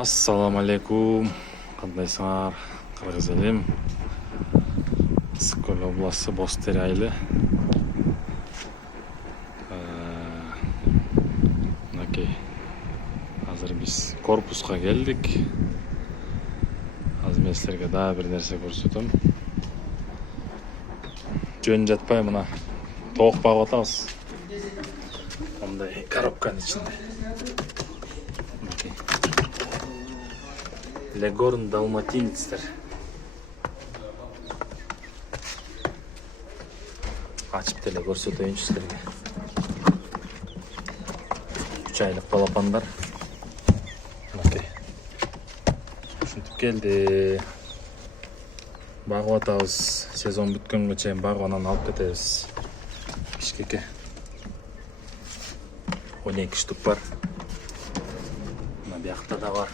Ассаламу алейкум. Кандайсыңар? Кыргыз элим. Ысык-Көл областы Бостери айылы. Мынакей. Азыр биз корпуска келдик. Азыр мен силерге дагы бир нерсе көрсөтөм. Жөн жатпай мына тоок багып атабыз. Мындай коробканын ичинде. Легорн далматинецтер. Ачып деле көрсөтөйүнчү силерге. 3 айлык балапандар. Мынакей. Ушинтип келди. Багып атабыз. Сезон бүткөнгө чейин багып анан алып кетебиз. Бишкекке. 12 штук бар. Мына биякта да бар.